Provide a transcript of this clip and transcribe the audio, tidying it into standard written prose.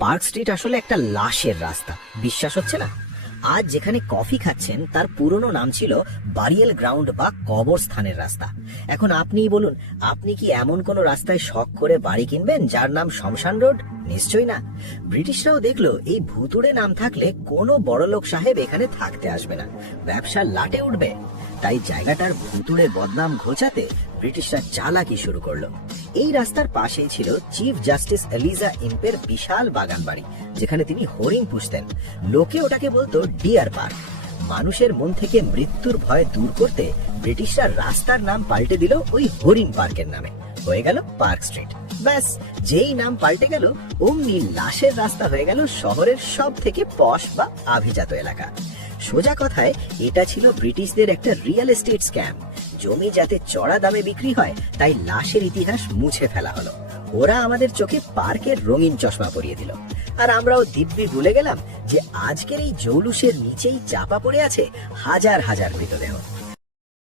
Park street আসলে একটা লাশের রাস্তা, বিশ্বাস হচ্ছে না? আজ যেখানে কফি খাচ্ছেন তার পুরনো নাম ছিল বারিয়েল গ্রাউন্ড বা কবরস্থানের রাস্তা। এখন আপনিই বলুন, আপনি কি এমন কোনো রাস্তায় শখ করে বাড়ি কিনবেন যার নাম শমশান রোড? নিশ্চয়ই না। ব্রিটিশরাও দেখলো এই ভুতুড়ে নাম থাকলে কোনো বড়লোক সাহেব এখানে থাকতে আসবে না, ব্যবসা লাটে উঠবে। তাই জায়গাটার ভুতুড়ে বদনাম ঘোচাতে ব্রিটিশরা চালাকি শুরু করলো। এই রাস্তার পাশেই ছিল চিফ জাস্টিস এলিজা ইম্পের বিশাল বাগান বাড়ি, যেখানে তিনি হরিণ পুষতেন। লোকে ওটাকে বলতো ডিয়ার পার্ক। মানুষের মন থেকে মৃত্যুর ভয় দূর করতে ব্রিটিশরা রাস্তার নাম পাল্টে দিল ওই হরিণ পার্কের নামে, হয়ে গেল পার্ক স্ট্রিট। ব্যাস, যেই নাম পাল্টে গেল অমনি লাশের রাস্তা হয়ে গেল শহরের সব থেকে পশ বা আভিজাত এলাকা। সোজা কথায় এটা ছিল ব্রিটিশদের একটা রিয়েল এস্টেট স্ক্যাম। জমি যাতে চড়া দামে বিক্রি হয় তাই লাশের ইতিহাস মুছে ফেলা হলো। ওরা আমাদের চোখে পার্কের রঙিন চশমা পরিয়ে দিল, আর আমরাও দিব্যি ভুলে গেলাম যে আজকের এই জৌলুসের নিচেই চাপা পড়ে আছে হাজার হাজার মৃতদেহ।